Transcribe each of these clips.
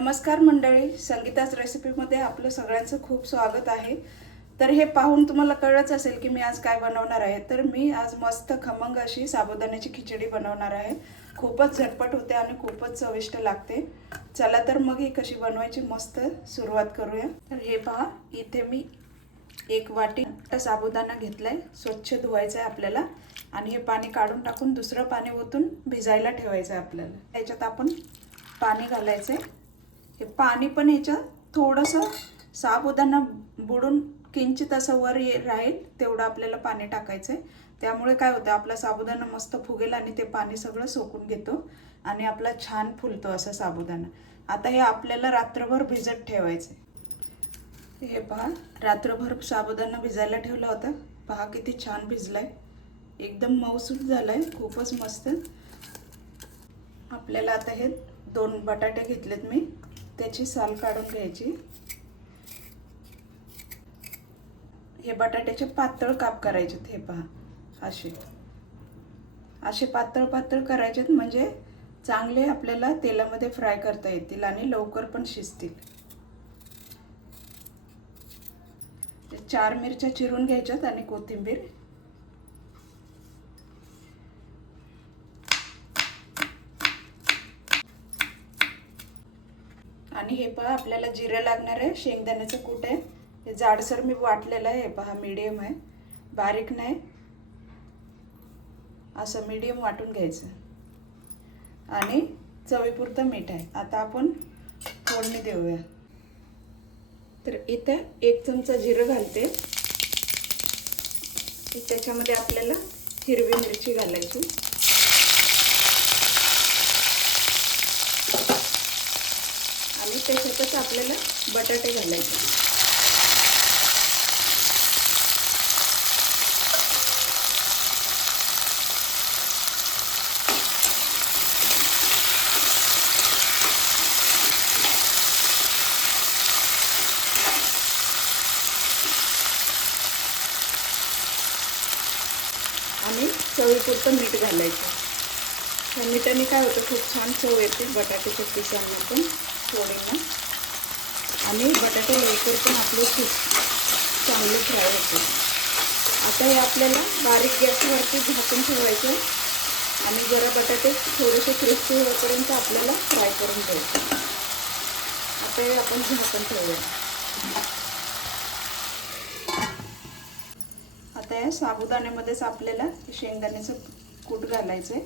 नमस्कार मंडळी, संगीताच रेसिपीमध्ये आपलं सगळ्यांचं खूप स्वागत आहे। तर हे पाहून तुम्हाला कळलंच असेल की मी आज काय बनवणार आहे। तर मी आज मस्त खमंग अशी साबुदाण्याची खिचडी बनवणार आहे। खूपच झटपट होते आणि खूपच चविष्ट लागते। चला तर मग ही कशी बनवायची मस्त सुरुवात करूया। तर हे पहा, इथे मी एक वाटी साबुदाणा घेतलाय। स्वच्छ धुवायचा आहे आपल्याला आणि हे पाणी काढून टाकून दुसरं पाणी ओतून भिजायला ठेवायचं आहे आपल्याला। याच्यात आपण पाणी घालायचं आहे। हे पाणी पण याच्यात थोडंसं साबुदाणा बुडून किंचित असं वर राहील तेवढं आपल्याला पाणी टाकायचं आहे। त्यामुळे काय होतं, आपला साबुदाणा मस्त फुगेल आणि ते पाणी सगळं सोकून घेतो आणि आपला छान फुलतो असा साबुदाणा। आता हे आपल्याला रात्रभर भिजत ठेवायचं आहे। हे पहा, रात्रभर साबुदाणा भिजायला ठेवला होता। पहा किती छान भिजलाय, एकदम मऊसूत झालाय, खूपच मस्त। आपल्याला आता हे 2 बटाटे घेतलेत मी, त्याची साल काढून घ्यायची। हे बटाट्याचे पातळ काप करायचे। हे पहा, असे पातळ पातळ करायचे, म्हणजे चांगले आपल्याला तेलामध्ये फ्राय करता येतील आणि लवकर पण शिजतील। 4 मिरच्या चिरून घ्यायच्यात आणि कोथिंबीर। आणि हे पहा, आपल्याला जिरे लागणार आहे। शेंगदाण्याचं कूट आहे, हे जाडसर मी वाटलेलं आहे। हे पहा, मीडियम आहे, बारीक नाही, असं मीडियम वाटून घ्यायचं। आणि चवीपुरतं मीठ आहे। आता आपण फोडणी देऊया। तर इथे 1 चमचा जिरं घालते। त्याच्यामध्ये आपल्याला हिरवी मिरची घालायची आणि त्याच्यातच आपल्याला बटाटे घालायचे। आणि चवीपुरतं मीठ घालायचं। त्या मिठाने काय होतं, खूप छान चव येते बटाट्याच्या पिसांना पण, फोडींना। आणि बटाटे लवकर पण आपले खूप चांगले फ्राय होते। आता हे आपल्याला बारीक गॅसवरती झाकून ठेवायचं आणि जरा बटाटे थोडेसे क्रिस्पी होईपर्यंत आपल्याला फ्राय करून घ्यायचे। आता हे आपण झाकून ठेवूया। आता या साबुदाण्यामध्येच आपल्याला शेंगदाण्याचं कूट घालायचं आहे।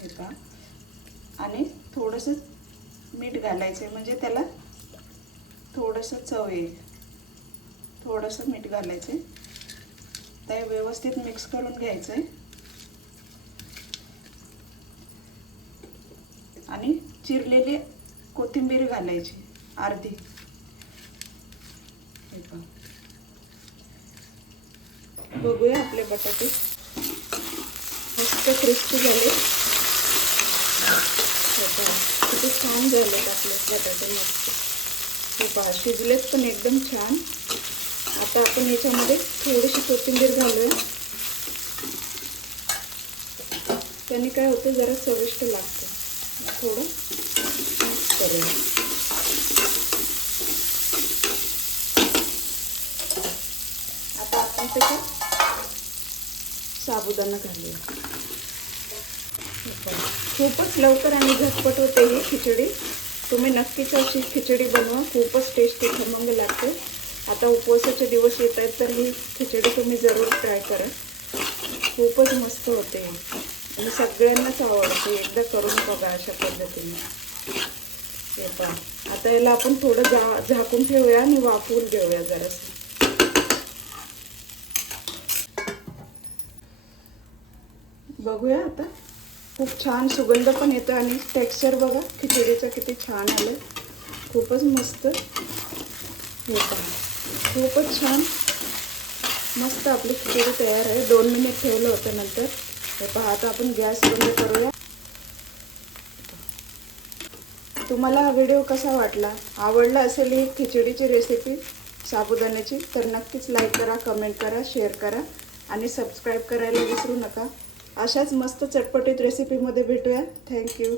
हे पहा, आणि थोडंसं मीठ घालायचं आहे, म्हणजे त्याला थोडंसं चव येईल। थोडंसं मीठ घालायचं आहे। ते व्यवस्थित मिक्स करून घ्यायचं आहे आणि चिरलेली कोथिंबीर घालायची अर्धी। हे पहा, बघूया आपले बटाटे मस्त क्रिस्पी झाले। किती छान झालेत आपले बटाटे, मस्त। हे पहा, शिजलेत पण एकदम छान। आता आपण याच्यामध्ये थोडीशी कोथिंबीर घालूया, त्याने काय होतं, जरा चविष्ट लागतं। थोडं करूया। आता आपण त्याच्यात साबुदाणा घालूया। खूपच लवकर आणि झटपट होते ही खिचडी। तुम्ही नक्कीच अशी खिचडी बनवा, खूपच टेस्टी खमंग लागते। आता उपवासाचे दिवस येत आहेत, तर ही खिचडी तुम्ही जरूर ट्राय करा, खूपच मस्त होते आणि सगळ्यांनाच आवडते। एकदा करून बघा अशा पद्धतीने। हे पहा, आता याला आपण थोडं झाकून ठेवूया आणि वाफवून घेऊया जरासं। बघूया, आता खूप छान सुगंध पण येतो आणि टेक्स्चर बघा खिचडीचं किती छान आलं, खूपच मस्त। हे पहा, खूपच छान मस्त आपली खिचडी तयार आहे। 2 मिनिट ठेवलं होतं नंतर। हे पहा, आता आपण गॅस बंद करूया। तुम्हाला हा व्हिडिओ कसा वाटला, आवडला असेल ही खिचडीची रेसिपी साबुदाण्याची, तर नक्कीच लाईक करा, कमेंट करा, शेअर करा आणि सबस्क्राईब करायला विसरू नका। अशाच मस्त चटपटीत रेसिपीमध्ये भेटूया। थँक्यू।